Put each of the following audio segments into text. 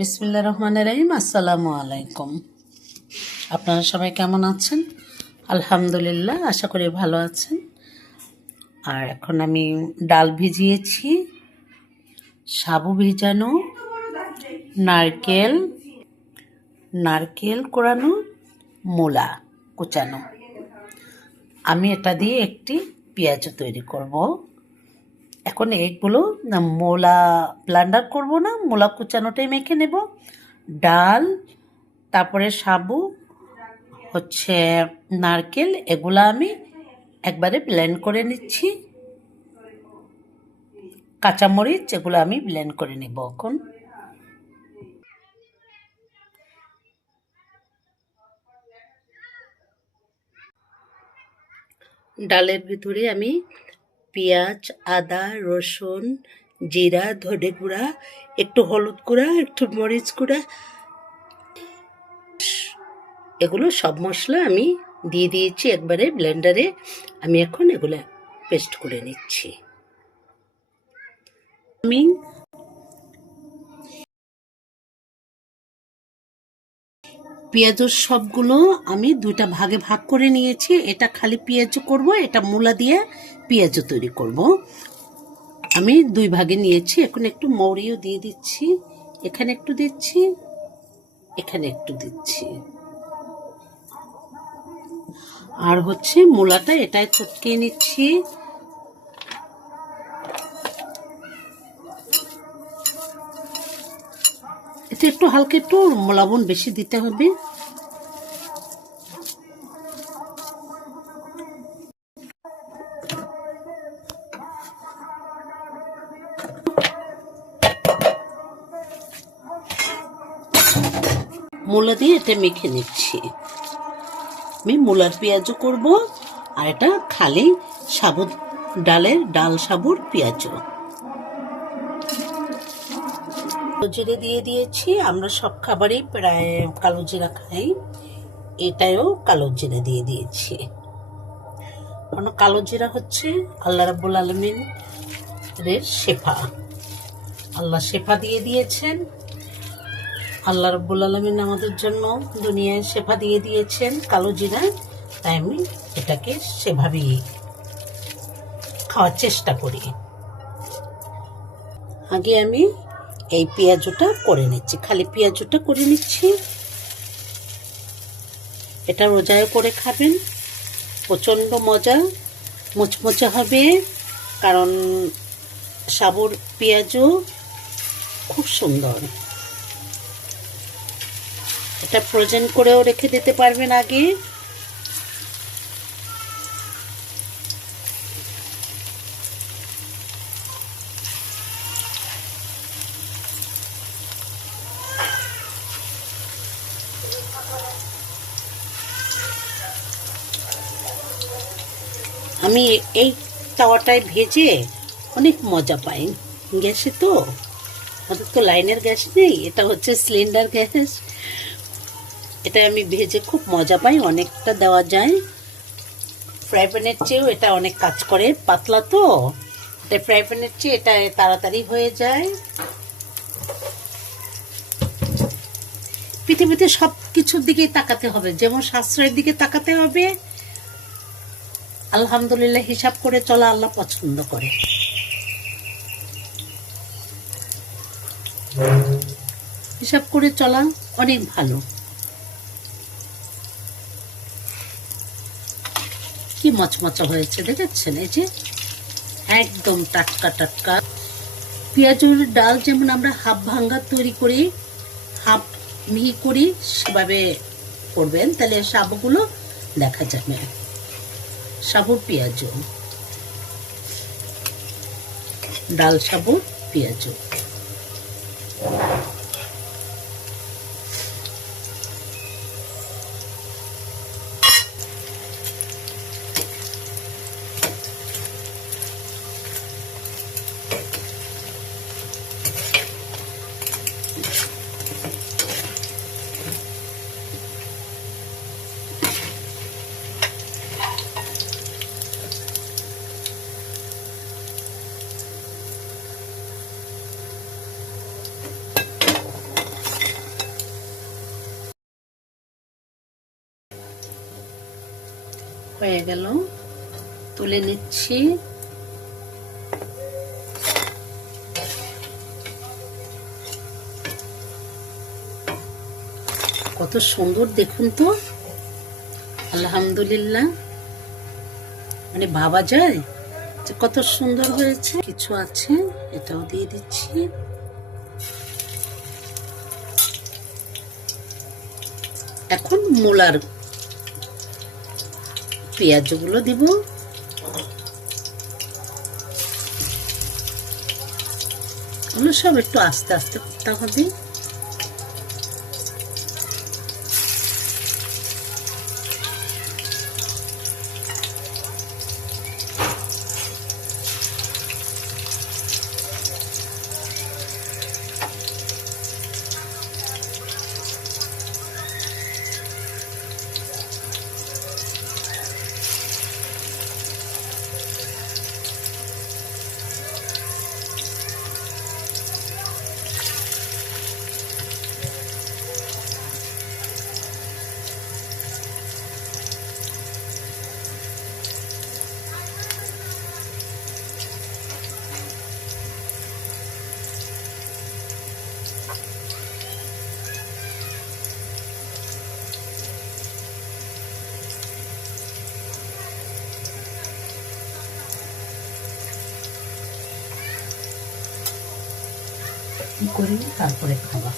বিসমিল্লাহির রহমানির রহিম। আসসালামু আলাইকুম। আপনারা সবাই কেমন আছেন? আলহামদুলিল্লাহ, আশা করি ভালো আছেন। আর এখন আমি ডাল ভিজিয়েছি, সাবু ভিজানো, নারকেল নারকেল কোরানো, মূলা কুচানো। আমি এটা দিয়ে একটি পেঁয়াজু তৈরি করব। এখন এগুলো মূলা ব্লেন্ডার করব না, মূলা কুচানোটাই মেখে নেব। ডাল, তারপরে সাবু, নারকেল, এগুলো আমি একবারে ব্লেন্ড করে নিচ্ছি। কাঁচামরিচ, এগুলো আমি ব্লেন্ড করে নেব। এখন ডালের ভিতরে আমি পেঁয়াজ, আদা, রসুন, জিরা, ধনে গুঁড়া, একটু হলুদ গুঁড়া, একটু মরিচ গুঁড়া, এগুলো সব মশলা আমি দিয়ে দিয়েছি একবারে ব্লেন্ডারে। আমি এখন এগুলো পেস্ট করে নিচ্ছি। আমি পেঁয়াজের সবগুলো আমি দুইটা ভাগে ভাগ করে নিয়েছি। এটা খালি পেঁয়াজ করব, এটা মূলা দিয়ে পেঁয়াজ তৈরি করব। আমি দুই ভাগে নিয়েছি। এখন একটু মৌরিও দিয়ে দিচ্ছি, এখানে একটু দিচ্ছি, এখানে একটু দিচ্ছি। আর মূলাটা এটাই চটকে নিচ্ছি। এতে একটু হালকা একটু লবণ বেশি দিতে হবে। মূলা দিয়ে এটা মেখে নিচ্ছি। আমি মূলার পেঁয়াজও করব, আর এটা খালি সাবুত ডাল সাবুর পেঁয়াজও। জিরে দিয়ে দিয়েছি। আমরা সব খাবারই প্রায় কালো জিরা খাই, এটাও কালো জিরা দিয়ে দিয়েছি। কারণ কালো জিরা আল্লাহ রাব্বুল আলামিনের শেফা। আল্লাহ শেফা দিয়ে দিয়েছেন। আল্লাহ রাব্বুল আলামিন আমাদের জন্য দুনিয়ায় শেফা দিয়ে দিয়েছেন কালো জিরা। তাই আমি এটাকে সেভাবেই খাওয়ার চেষ্টা করি। আগে আমি এই পেঁয়াজটা করে নিচ্ছি, খালি পেঁয়াজটা করে নিচ্ছি। এটা রোজায় করে খাবেন, প্রচণ্ড মজা, মুচমুচে হবে। কারণ সাবুর পেঁয়াজও খুব সুন্দর। এটা ফ্রোজেন করেও রেখে দিতে পারবেন আগে। আমি এই তাওয়াটায় ভেজে অনেক মজা পাই। গ্যাসে তো আমাদের তো লাইনের গ্যাস নেই, এটা সিলিন্ডার গ্যাস। এটা আমি ভেজে খুব মজা পাই, অনেকটা দেওয়া যায়। ফ্রাই প্যানের চেয়েও এটা অনেক কাজ করে, পাতলা তো। এটা ফ্রাই প্যানের চেয়ে এটা তাড়াতাড়ি হয়ে যায়। পৃথিবীতে সব কিছুর দিকেই তাকাতে হবে, যেমন সাশ্রয়ের দিকে তাকাতে হবে। আলহামদুলিল্লাহ, হিসাব করে চলা আল্লাহ পছন্দ করে। হিসাব করে চলা অনেক ভালো। কি মচমচা হয়েছে দেখেছেন? এই যে একদম টাটকা টাটকা পেঁয়াজের ডাল। যেমন আমরা হাফ ভাঙ্গা তৈরি করি, হাফ মিহি করি, সেভাবে করবেন, তাহলে সাবুগুলো দেখা যাবে। সাবুর পেঁয়াজও, ডাল সাবুর পেঁয়াজও। হয়ে গেল, তুলে নিচ্ছি। কত সুন্দর দেখুন তো, আলহামদুলিল্লাহ, মানে ভাবা যায় যে কত সুন্দর হয়েছে। কিছু আছে, এটাও দিয়ে দিচ্ছি। এখন মূলার পেঁয়াজগুলো দিব। ওগুলো সব একটু আস্তে আস্তে করতে হবে। করি তারপরে খাওয়া।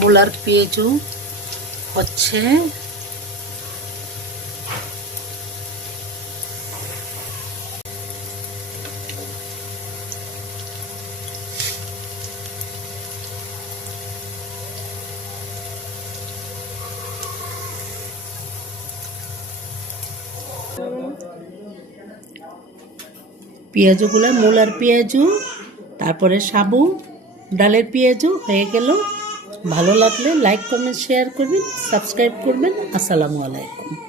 মূলার পেঁয়াজও হচ্ছে। পেঁয়াজগুলো, মূলার পেঁয়াজও, তারপরে সাবু ডালের পেঁয়াজও হয়ে গেল। ভালো লাগলে লাইক কমেন্ট শেয়ার করবেন, সাবস্ক্রাইব করবেন। আসসালামু আলাইকুম।